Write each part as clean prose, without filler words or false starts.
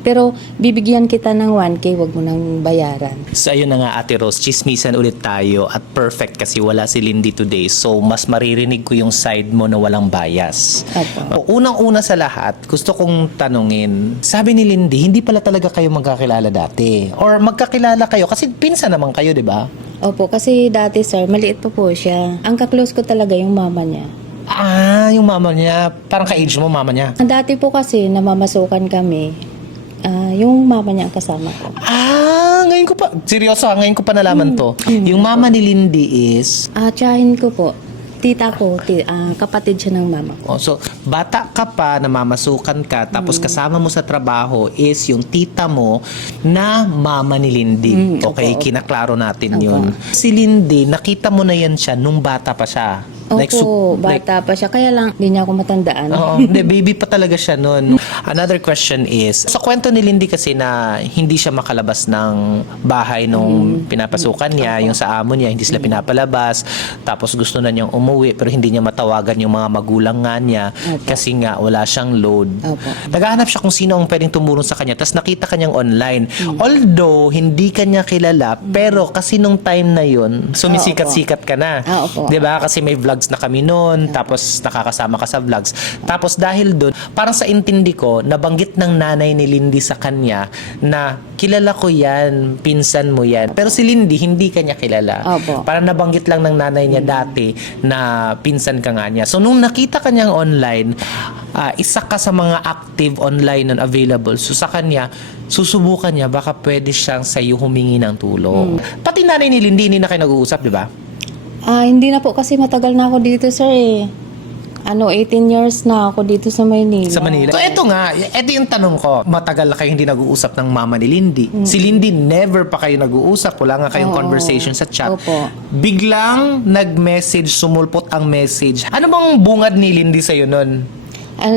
Pero bibigyan kita ng 1K, wag mo nang bayaran. So ayun na nga Ate Rose, chismisan ulit tayo at perfect kasi wala si Lindy today. So mas maririnig ko yung side mo na walang bias. Opo. Unang-una sa lahat, gusto kong tanungin, sabi ni Lindy, hindi pala talaga kayo magkakilala dati. Or magkakilala kayo kasi pinsan naman kayo, di ba? Opo, kasi dati sir, maliit pa po siya. Ang kaklose ko talaga yung mama niya. Ah, yung mama niya, parang ka-age mo mama niya. Dati po kasi namamasukan kami. Yung mama niya ang kasama ko. Ah, ngayon ko pa, seryoso ngayon ko pa nalaman to. Yung mama ni Lindy is, Tiyahin ko po. Tita ko, kapatid siya ng mama ko. so bata ka pa, namamasukan ka, tapos kasama mo sa trabaho is yung tita mo na mama ni Lindy. Okay, opo. kinaklaro natin yun. Si Lindy, nakita mo na yan siya nung bata pa siya. Opo, bata pa siya. Kaya lang, hindi niya ako matandaan. Oo, hindi, baby pa talaga siya noon. Another question is, sa kwento ni Lindy kasi na hindi siya makalabas ng bahay nung pinapasukan niya, yung sa amo niya, hindi sila pinapalabas, tapos gusto na niyang umuwi, pero hindi niya matawagan yung mga magulang nga niya kasi nga wala siyang load. Opo. Naghahanap siya kung sino ang pwedeng tumulong sa kanya, tapos nakita kanyang online. Although, hindi kanya kilala, pero kasi nung time na yun, sumisikat-sikat ka na. Opo. Diba? Kasi may vlogs na kami noon, tapos nakakasama ka sa vlogs. Tapos dahil doon, parang sa intindi ko, nabanggit ng nanay ni Lindy sa kanya na kilala ko yan, pinsan mo yan. Pero si Lindy, hindi kanya kilala. Opo. Parang nabanggit lang ng nanay niya dati na pinsan ka nga niya. So nung nakita kanyang online, isa ka sa mga active online and available. So sa kanya, susubukan niya, baka pwede siyang sa'yo humingi ng tulong. Pati nanay ni Lindy, hindi na kayo nag-uusap, di ba? Hindi na po kasi matagal na ako dito sir eh. 18 years na ako dito sa Maynila. Sa Manila. So eto nga, eto yung tanong ko. Matagal na kayo hindi nag-uusap ng mama ni Lindy. Si Lindy, never pa kayo nag-uusap. Wala nga kayong conversation sa chat. Opo. Biglang nag-message, sumulpot ang message. Ano bang bungad ni Lindy sa'yo nun?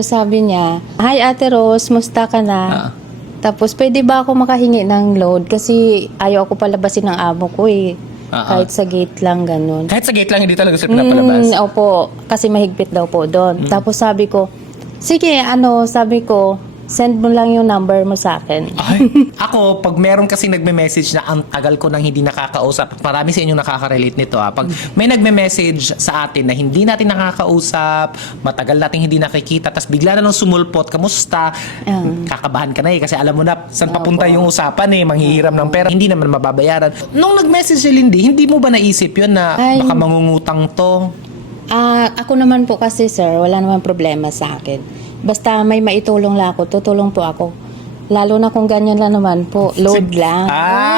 Sabi niya, "Hi Ate Rose, musta ka na?" Tapos, pwede ba ako makahingi ng load? Kasi ayaw ako palabasin ng amo ko eh. Kahit sa gate lang, ganun. Kahit sa gate lang, hindi talaga sila pinapalabas. Opo, kasi mahigpit daw po doon. Tapos sabi ko, sige, sabi ko, send mo lang yung number mo sa akin. Ay, ako, pag meron kasi nagme-message na ang tagal ko nang hindi nakakausap, marami sa inyo nakaka-relate nito. Pag may nagme-message sa atin na hindi natin nakakausap, matagal nating hindi nakikita, tapos bigla na nung sumulpot, kamusta? Kakabahan ka na kasi alam mo na saan papunta yung usapan manghihiram ng pera, hindi naman mababayaran. Nung nag-message si Lindy, hindi mo ba naisip yun na baka mangungutang to? Ako naman po kasi sir, wala naman problema sa akin. Basta may maitulong lang ako, tutulong po ako. Lalo na kung ganyan lang naman po, load lang.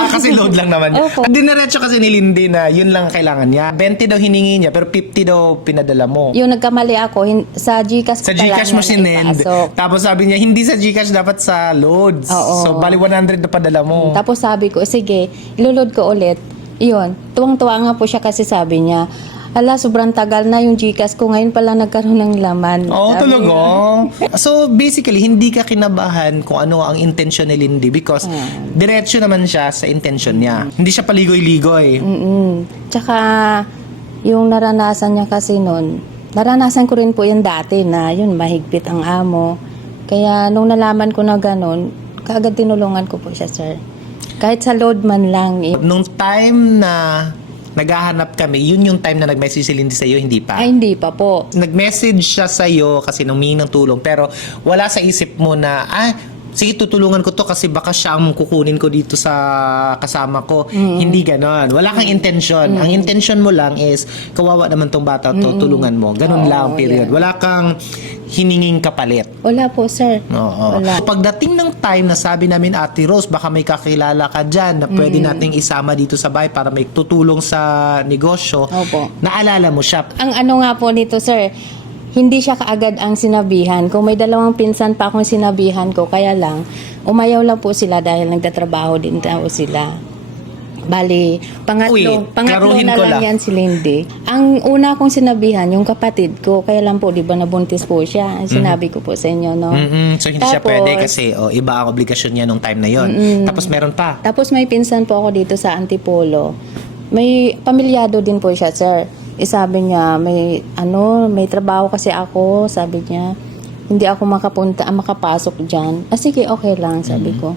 Kasi load lang naman. Opo. Diniretso kasi ni Lindy na yun lang kailangan niya. 20 daw hiningi niya, pero 50 daw pinadala mo. Yung nagkamali ako, sa Gcash ko Sa Gcash mo sinend. Tapos sabi niya, hindi sa Gcash, dapat sa loads. Oo. So, bali 100 na padala mo. Tapos sabi ko, sige, ilulod ko ulit. Yun, tuwang-tuwa nga po siya kasi sabi niya, sobrang tagal na yung Gcash ko, ngayon pala nagkaroon ng laman. Oo, Sabi talaga. niya. So, basically, hindi ka kinabahan kung ano ang intention ni Lindy because diretso naman siya sa intention niya. Hindi siya paligoy-ligoy. Tsaka, yung naranasan niya kasi noon, naranasan ko rin po yan dati na yun, mahigpit ang amo. Kaya nung nalaman ko na ganun, kaagad tinulungan ko po siya, sir. Kahit sa load man lang. Nung time na naghahanap kami, yun yung time na nag-message si Lindy sa'yo, hindi pa? Ay, hindi pa po. Nag-message siya sa'yo kasi humingi ng tulong, pero wala sa isip mo na, sige, tutulungan ko to kasi baka siya ang kukunin ko dito sa kasama ko. Hindi ganon. Wala kang intention. Ang intention mo lang is, kawawa naman tong bata to, tulungan mo. Ganon lang, period. Wala kang hininging kapalit. Wala po, sir. Oo. Wala. Pagdating ng time na sabi namin, Ate Rose, baka may kakilala ka dyan na pwede nating isama dito sa bahay para may tutulong sa negosyo. Opo. Naalala mo siya. Ang nga po nito, sir, hindi siya kaagad ang sinabihan. Kung may dalawang pinsan pa akong sinabihan ko, kaya lang, umayaw lang po sila dahil nagtatrabaho din daw sila. Bali, pangatlo klaruhin na ko lang lang. yan si Lindy. Ang una kong sinabihan, yung kapatid ko, kaya lang po, di ba nabuntis po siya. Sinabi ko po sa inyo, no? So hindi siya pwede kasi iba ang obligasyon niya nung time na yon. Tapos meron pa. Tapos may pinsan po ako dito sa Antipolo. May pamilyado din po siya, sir. Sabi niya, may trabaho kasi ako, sabi niya. hindi ako makapasok dyan. Sige, okay lang, sabi ko.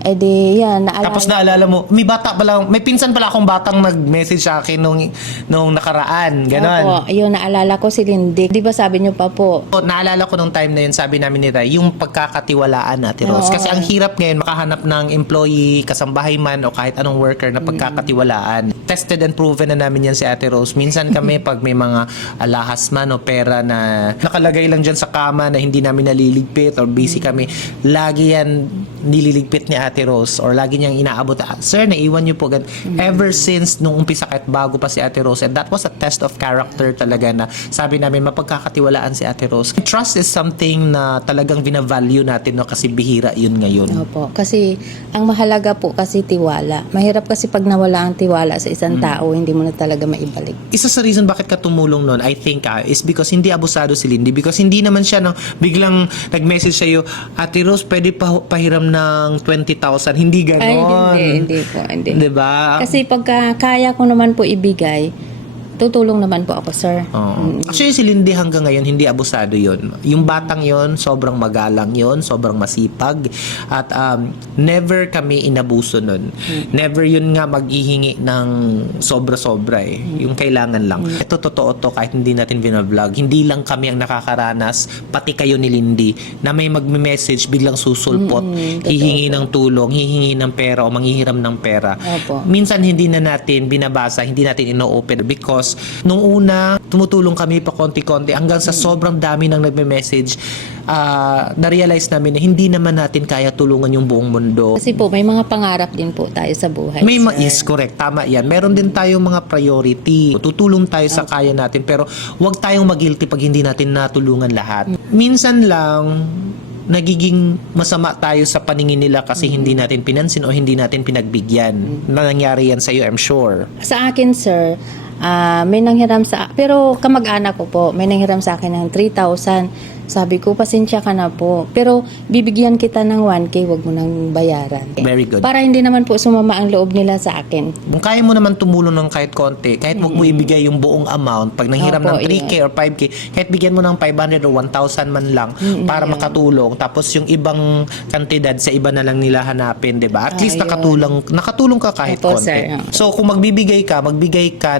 Eh di, yan, naalala. Tapos naalala mo, may pinsan pala akong batang nag-message sa akin nung nakaraan. Ganon. Opo, yun, naalala ko si Lindy. Di ba sabi niyo pa po? Naalala ko nung time na yun, sabi namin ni Ray, yung pagkakatiwalaan natin, Rose. Oo. Kasi ang hirap ngayon makahanap ng employee, kasambahay man o kahit anong worker na pagkakatiwalaan. Tested and proven na namin yan si Ate Rose. Minsan kami pag may mga alahas man o pera na nakalagay lang dyan sa kama na hindi namin naliligpit or busy kami, lagi yan nililigpit ni Ate Rose or lagi niyang inaabot. Sir, naiwan niyo po. Ever since nung umpisa kahit bago pa si Ate Rose, and that was a test of character talaga na sabi namin mapagkakatiwalaan si Ate Rose. Trust is something na talagang binavalue natin, no, kasi bihira yun ngayon. Opo, kasi ang mahalaga po kasi tiwala. Mahirap kasi pag nawala ang tiwala sa isang tao, hindi mo na talaga maibalik. Isa sa reason bakit ka tumulong nun, I think, is because hindi abusado si Lindy. Because hindi naman siya biglang nag-message sa'yo, Ate Rose, pwede pahiram ng 20,000. Hindi ganon. Ay, hindi po, hindi. Diba? Kasi pagka kaya ko naman po ibigay, tutulong naman po ako, sir. Oo. Actually, si Lindy hanggang ngayon, hindi abusado yon. Yung batang yon sobrang magalang yon, sobrang masipag. At never kami inabuso nun. Never yun nga maghihingi ng sobra-sobra eh. Yung kailangan lang. Ito totoo to kahit hindi natin binablog. Hindi lang kami ang nakakaranas, pati kayo ni Lindy, na may magme-message, biglang susulpot, hihingi ng tulong, hihingi ng pera o manghihiram ng pera. Opo. Minsan hindi na natin binabasa, hindi natin ino-open because nung una, tumutulong kami pa konti-konti hanggang sa sobrang dami nang nagme-message, na-realize namin na hindi naman natin kaya tulungan yung buong mundo. Kasi po, may mga pangarap din po tayo sa buhay, sir. Yes, correct. Tama yan. Meron din tayong mga priority. Tutulong tayo sa kaya natin pero huwag tayong mag-guilty pag hindi natin natulungan lahat. Minsan lang, nagiging masama tayo sa paningin nila kasi hindi natin pinansin o hindi natin pinagbigyan. Na nangyari yan sa'yo, I'm sure. Sa akin, sir, may nanghiram pero kamag-anak ko po, may nanghiram sa akin ng 3,000. Sabi ko, pasensya ka na po. Pero bibigyan kita ng 1K, wag mo nang bayaran. Very good. Para hindi naman po sumama ang loob nila sa akin. Kung kaya mo naman tumulong ng kahit konti, kahit wag mo ibigay yung buong amount, pag nanghiram Opo, ng 3K or 5K, kahit bigyan mo ng 500 or 1,000 man lang para makatulong. Tapos yung ibang kantidad sa iba na lang nila hanapin, 'di ba? At least yun. nakatulong ka kahit Opo, konti. sir. So kung magbibigay ka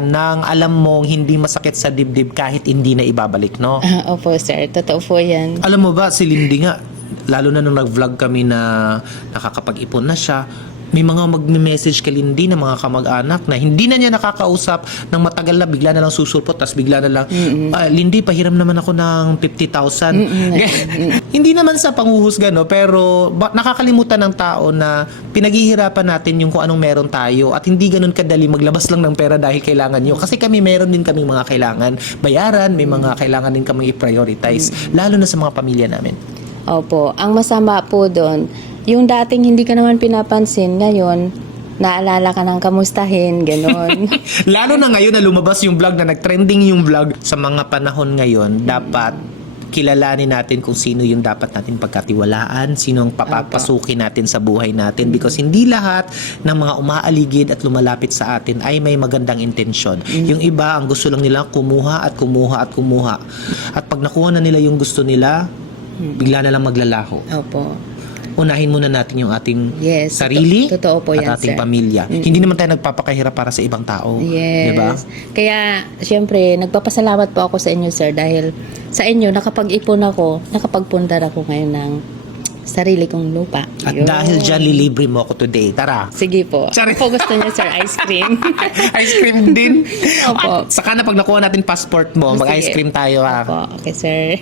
ng alam mong hindi masakit sa dibdib kahit hindi na ibabalik, no? Opo, sir. Totoo po yan. Alam mo ba, si Lindy nga, lalo na nung nag-vlog kami na nakakapag-ipon na siya, may mga mag-message kay Lindy na mga kamag-anak na hindi na niya nakakausap ng matagal na, bigla na lang susulpot, tapos bigla na lang, Lindy, pahiram naman ako ng 50,000. Hindi naman sa panguhusga, no? Pero nakakalimutan ng tao na pinaghihirapan natin yung kung anong meron tayo at hindi ganun kadali maglabas lang ng pera dahil kailangan nyo. Kasi kami, meron din kaming mga kailangan bayaran, may mga kailangan din kami i-prioritize, lalo na sa mga pamilya namin. Opo. Ang masama po doon, yung dating hindi ka naman pinapansin, ngayon, naalala ka ng kamustahin, gano'n. Lalo na ngayon na lumabas yung vlog na nag-trending yung vlog sa mga panahon ngayon, dapat kilalanin natin kung sino yung dapat natin pagkatiwalaan, sino ang papapasukin natin sa buhay natin because hindi lahat ng mga umaaligid at lumalapit sa atin ay may magandang intensyon. Yung iba, ang gusto lang nila kumuha at kumuha at kumuha. At pag nakuha na nila yung gusto nila, bigla na lang maglalaho. Opo. Unahin muna natin yung ating Yes, sarili totoo po yan, at ating sir. pamilya. Hindi naman tayo nagpapakahirap para sa ibang tao. Yes. Diba? Kaya, syempre, nagpapasalamat po ako sa inyo, sir, dahil sa inyo, nakapag-ipon ako, nakapagpundar ako ngayon ng sarili kong lupa. At Yun. dahil dyan, lilibre mo ako today. Tara. Sige po. Sorry. Po gusto niya, sir, ice cream. Ice cream din. Opo. At saka na pag nakuha natin passport mo, mag-ice Sige. cream tayo ha. Opo. Okay, sir.